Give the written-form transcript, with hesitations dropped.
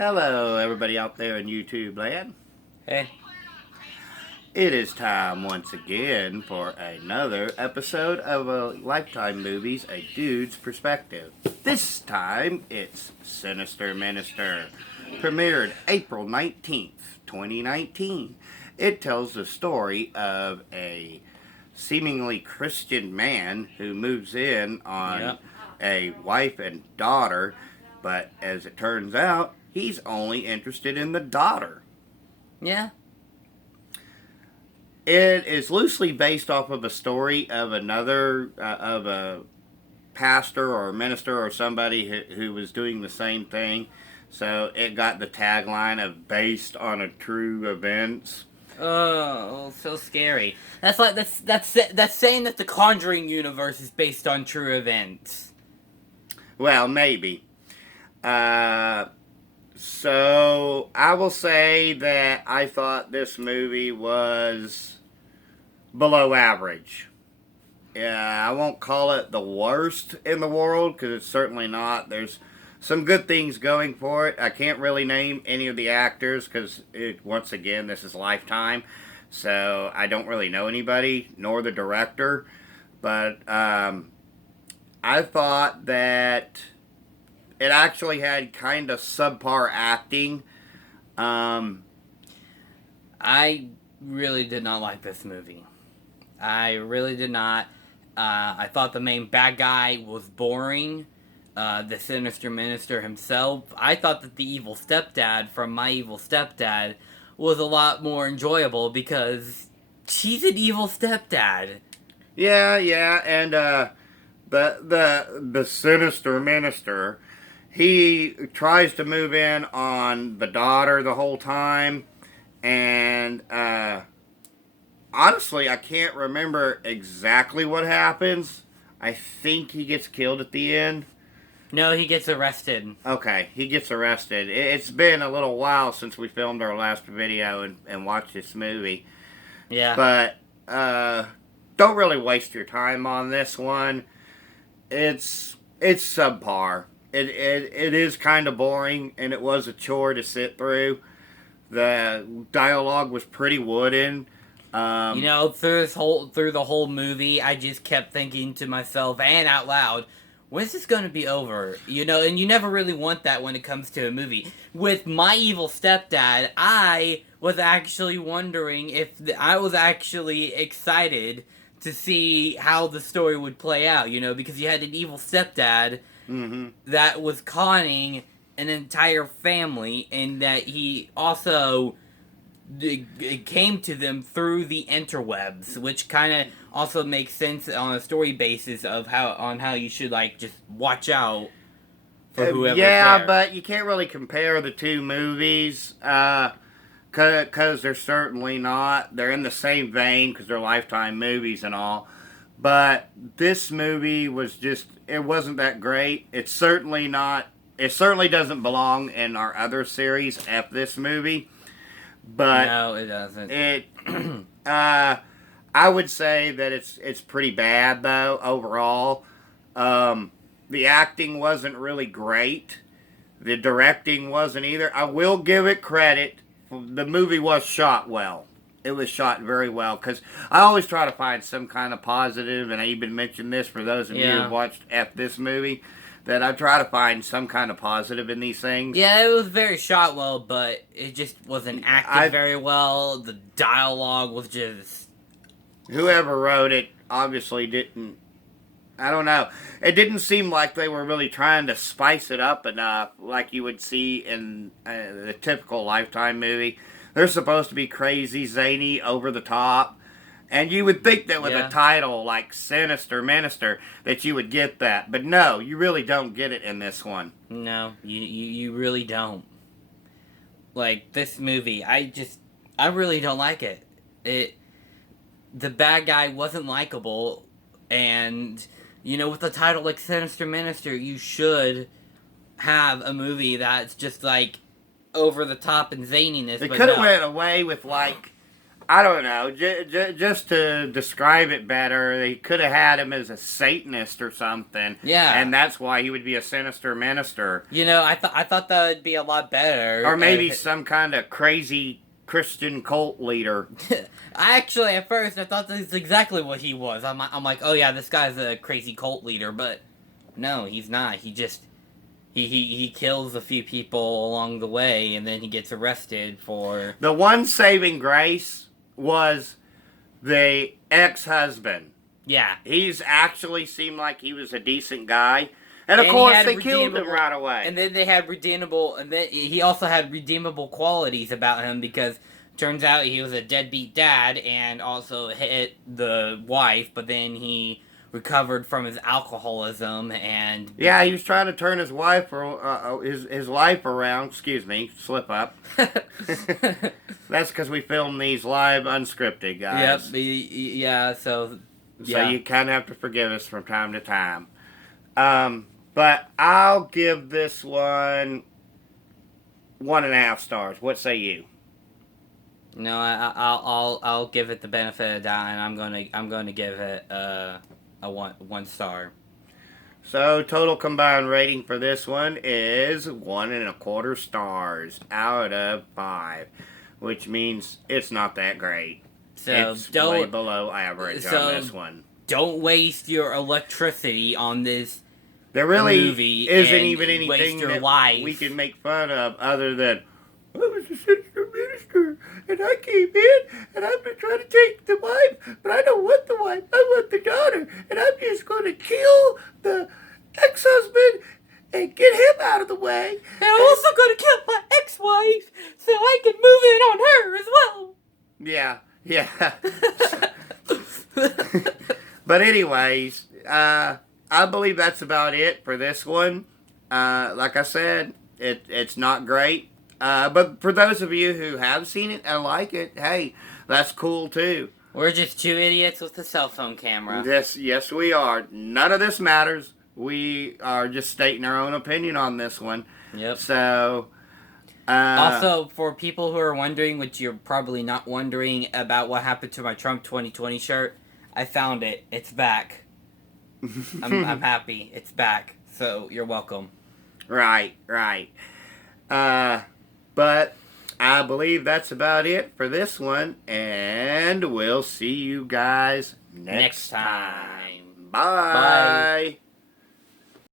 Hello, everybody out there in YouTube land. Hey. It is time once again for another episode of Lifetime Movies, A Dude's Perspective. This time, it's Sinister Mintster, premiered April 19th, 2019. It tells the story of a seemingly Christian man who moves in on a wife and daughter, but as it turns out, he's only interested in the daughter. Yeah. It is loosely based off of a story of of a pastor or minister or somebody who was doing the same thing. So it got the tagline of based on a true events. Oh, so scary. That's saying that the Conjuring universe is based on true events. Well, maybe. So I will say that I thought this movie was below average. Yeah, I won't call it the worst in the world because it's certainly not. There's some good things going for it. I can't really name any of the actors because, once again, this is Lifetime, so I don't really know anybody, nor the director. But I thought that it actually had kind of subpar acting. I really did not like this movie. I really did not. I thought the main bad guy was boring. The Sinister Mintster himself. I thought that the evil stepdad from My Evil Stepdad was a lot more enjoyable because she's an evil stepdad. Yeah, and the Sinister Mintster, he tries to move in on the daughter the whole time, and honestly, I can't remember exactly what happens. I think he gets killed at the end. No, he gets arrested. Okay, he gets arrested. It's been a little while since we filmed our last video and watched this movie. Yeah. But don't really waste your time on this one. It's subpar. It is kind of boring, and it was a chore to sit through. The dialogue was pretty wooden. Through the whole movie, I just kept thinking to myself and out loud, when's this going to be over? And you never really want that when it comes to a movie. With My Evil Stepdad, I was actually wondering I was actually excited to see how the story would play out, because you had an evil stepdad that was conning an entire family, and that he also it came to them through the interwebs, which kind of also makes sense on a story basis of how you should just watch out for whoever. Yeah, there. but you can't really compare the two movies because they're certainly not. They're in the same vein because they're Lifetime movies and all. But this movie was it wasn't that great. It's certainly not. It certainly doesn't belong in our other series, this movie. But no, it doesn't. I would say that it's pretty bad though overall. The acting wasn't really great. The directing wasn't either. I will give it credit. The movie was shot well. It was shot very well because I always try to find some kind of positive, and I even mentioned this for those of you who watched this movie, that I try to find some kind of positive in these things. Yeah, it was very shot well, but it just wasn't acted very well. The dialogue was just... Whoever wrote it obviously didn't... I don't know. It didn't seem like they were really trying to spice it up enough like you would see in the typical Lifetime movie. They're supposed to be crazy, zany, over the top. And you would think that with a title like Sinister Mintster that you would get that. But no, you really don't get it in this one. No, you really don't. Like, this movie, I really don't like it. The bad guy wasn't likable, and, with a title like Sinister Mintster, you should have a movie that's just, over the top and zaniness. They could have went away with, I don't know. Just to describe it better, they could have had him as a Satanist or something. Yeah. And that's why he would be a Sinister Mintster. You know, I thought that would be a lot better. Or maybe some kind of crazy Christian cult leader. I actually, at first, I thought that's exactly what he was. I'm like, oh yeah, this guy's a crazy cult leader, but no, he's not. He just he kills a few people along the way, and then he gets arrested for. The one saving grace was the ex-husband. Yeah. He's actually seemed like he was a decent guy. And of course, they killed him right away. And then they had and then he also had redeemable qualities about him because turns out he was a deadbeat dad and also hit the wife, but then he recovered from his alcoholism and... Yeah, he was trying to turn his wife, his life around. Excuse me, slip up. That's because we film these live unscripted, guys. Yep, yeah, so... So you kind of have to forgive us from time to time. But I'll give this one 1.5 stars. What say you? No, I'll give it the benefit of the doubt, and I'm gonna give it a 1 star. So total combined rating for this one is 1.25 stars out of 5, which means it's not that great. So it's way below average on this one. Don't waste your electricity on this. There really movie isn't and even anything that life. we can make fun of other than I was a Sinister Mintster and I came in and I've been trying to take the wife, but I don't want the wife. I want the daughter, and I'm just going to kill the ex-husband and get him out of the way. And I'm also going to kill my ex-wife so I can move in on her as well. Yeah. But anyways, I believe that's about it for this one. Like I said, it's not great. But for those of you who have seen it and like it, hey, that's cool too. We're just two idiots with a cell phone camera. Yes, we are. None of this matters. We are just stating our own opinion on this one. Yep. So... also, for people who are wondering, which you're probably not wondering, about what happened to my Trump 2020 shirt, I found it. It's back. I'm happy. It's back. So, you're welcome. Right. But I believe that's about it for this one, and we'll see you guys next time. Bye.